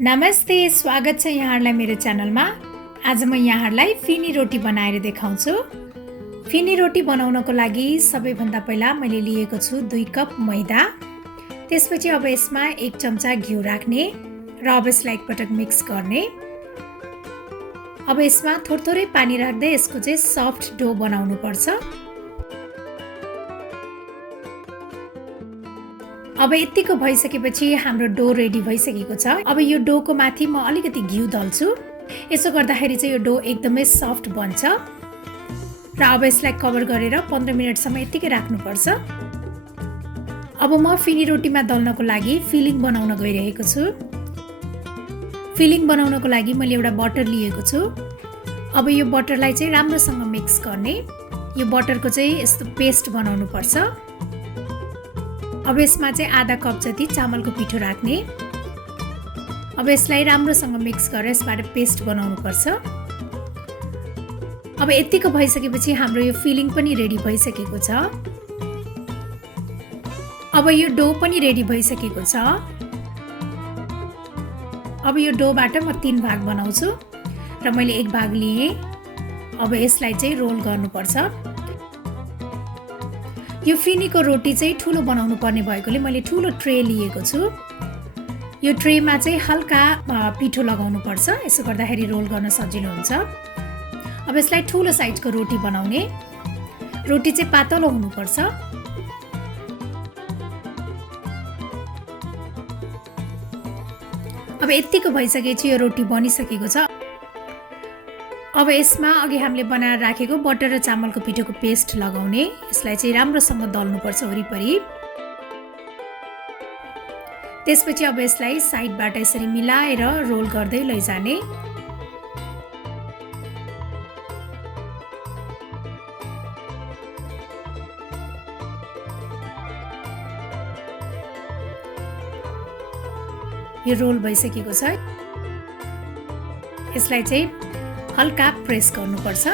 नमस्ते, स्वागत छ यहाँहरूलाई मेरो च्यानलमा। आज म यहाँहरूलाई फिनी रोटी बनाएर देखाउँछु। फिनी रोटी बनाउनको लागि सबैभन्दा पहिला मैले लिएको छु 2 कप मैदा। त्यसपछि अब यसमा 1 चम्चा घिउ राख्ने र अब यसलाई एकपटक मिक्स गर्ने। अब यसमा थोरै पानी राख्दै यसको चाहिँ सफ्ट डो बनाउनु पर्छ। अब यतिको भइसकेपछि हाम्रो डो रेडी भइसकेको छ। अब यो डोको माथि म अलिकति घिउ दल्छु। यसो गर्दाखेरि चाहिँ यो डो एकदमै सफ्ट बन्छ र अब यसलाई कभर गरेर 15 मिनेटसम्म यतिकै राख्नुपर्छ। अब म फिनी रोटीमा दल्नको लागि फिलिङ बनाउन गइरहेको छु। फिलिङ बनाउनको लागि मैले एउटा बटर लिएको छु। अब यो बटरलाई चाहिँ राम्रोसँग मिक्स गर्ने। यो बटरको चाहिँ यस्तो पेस्ट बनाउनु पर्छ। अब यसमा चाहिँ आधा कप जति चामलको पिठो राख्ने। अब यसलाई राम्रोसँग मिक्स गरेर यसबाट पेस्ट बनाउनु पर्छ। अब यतिको भइसकेपछि हाम्रो यो फिलिङ पनि रेडी भइसकेको छ। अब यो डो पनि रेडी भइसकेको छ। अब यो डोबाट म 3 भाग बनाउँछु र मैले 1 भाग लिए। अब यसलाई चाहिँ रोल गर्नुपर्छ। यो फिनीको रोटी चाहिँ ठुलो बनाउनु पर्ने भएकोले मैले ठुलो ट्रे लिएको छु। यो ट्रेमा चाहिँ हल्का पिठो लगाउनु पर्छ। यसो गर्दाखेरि रोल गर्न सजिलो हुन्छ। अब यसलाई ठुलो साइजको रोटी बनाउने। रोटी चाहिँ पातलो हुनुपर्छ। अब यतिको भइसकेपछि यो रोटी बनिसकेको छ। अब यसमा अघि हामीले बनाएर राखेको बटर र चामलको पिठोको पेस्ट लगाउने। यसलाई चाहिँ राम्रोसँग दल्नुपर्छ वरिपरि। त्यसपछि अब यसलाई साइडबाट यसरी मिलाएर रोल गर्दै लैजाने। यो रोल भइसकेको छ। यसलाई चाहिँ हल्का प्रेस गर्नुपर्छ।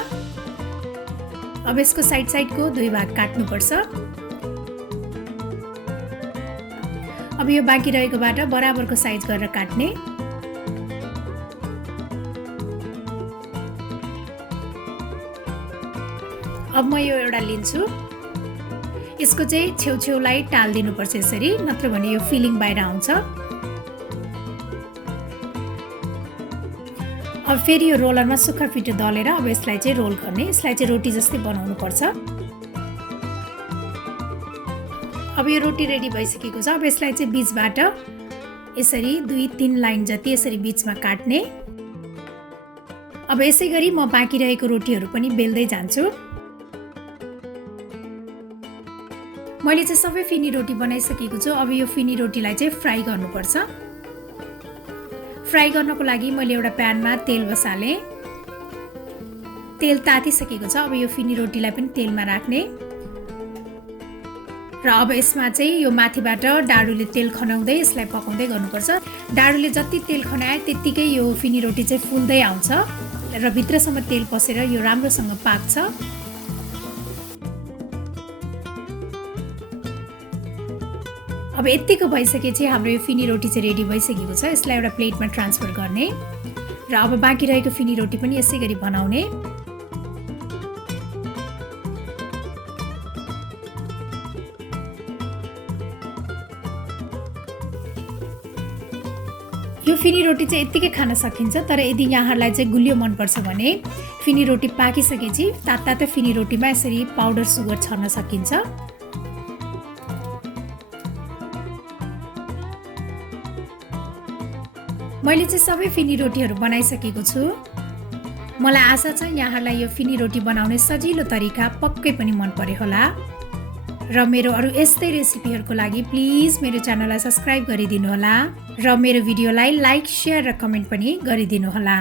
अब यसको साइडको 2 भाग काट्नुपर्छ। अब यो बाँकी रहेकोबाट बराबरको साइज गरेर काट्ने। अब म यो एउटा लिन्छु। यसको चाहिँ छेउछेउलाई टाल्दिनुपर्छ यसरी, नत्र भने यो फिलिङ बाहिर आउँछ। अब फेरि यो रोलरमा सुक्खा पिठो दलेर अब यसलाई चाहिँ रोल गर्ने। यसलाई चाहिँ रोटी जस्तै बनाउनु पर्छ। अब यो रोटी रेडी भइसकेको छ। अब यसलाई चाहिँ बीचबाट यसरी 2-3 लाइन जति यसरी बीचमा काट्ने। अब यसै गरी म बाँकी रहेको रोटीहरू पनि बेल्दै जान्छु। मैले चाहिँ सबै फिनी रोटी बनाइसकेको छु। अब यो फिनी रोटीलाई चाहिँ फ्राई गर्नुपर्छ। फ्राई गर्नको लागि मैले एउटा प्यानमा तेल बसालेँ। तेल तातिसकेको छ। अब यो फिनी रोटीलाई पनि तेलमा राख्ने र अब यसमा चाहिँ यो माथिबाट डाडुले तेल खनाउँदै यसलाई पकाउँदै गर्नुपर्छ। डाडुले जति तेल खनाए त्यतिकै यो फिनी रोटी चाहिँ फुल्दै आउँछ र भित्रसम्म तेल पसेर यो राम्रोसँग पाक्छ। अब यतिको भइसकेपछि हाम्रो यो फिनी रोटी चाहिँ रेडी भइसकेको छ। यसलाई एउटा प्लेटमा ट्रान्सफर गर्ने र अब बाँकी रहेको फिनी रोटी पनि यसै गरी बनाउने। यो फिनी रोटी चाहिँ यतिकै खान सकिन्छ। तर यदि यहाँहरूलाई चाहिँ गुलियो मनपर्छ भने फिनी रोटी पाकिसकेपछि तातो फिनी रोटीमा यसरी पाउडर सुगर छर्न सकिन्छ। मैले चाहिँ सबै फिनी रोटीहरू बनाइसकेको छु। मलाई आशा छ यहाँहरूलाई यो फिनी रोटी बनाउने सजिलो तरिका पक्कै पनि मन पर्यो होला। र मेरो अरू यस्तै रेसिपीहरूको लागि प्लिज मेरो च्यानललाई सब्स्क्राइब गरिदिनु होला र मेरो भिडियोलाई लाइक, शेयर र कमेन्ट पनि गरिदिनु होला।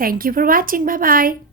Thank you for watching. Bye by.